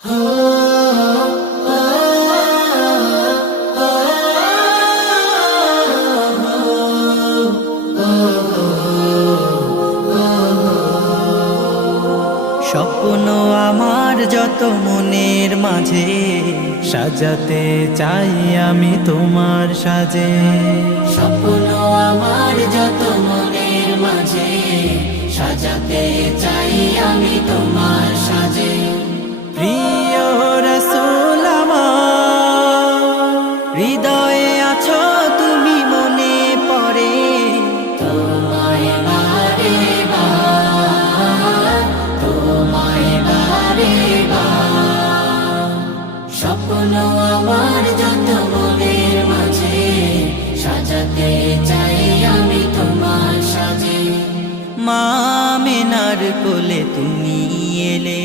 স্বপ্ন আমার যত মনের মাঝে সাজাতে চাই আমি তোমার সাজে। স্বপ্ন আমার যত মনের মাঝে সাজাতে চাই আমি তোমার সাজে। প্রিয় রাসূল আমার, হৃদয়ে আছো তুমি, মনে পড়ে তোমায় বারে বার, তোমায় বারে বার। স্বপ্ন আমার যত মনের মাঝে সাজাতে চাই আমি তোমার সাজে। মা আমিনার কোলে তুমি এলে,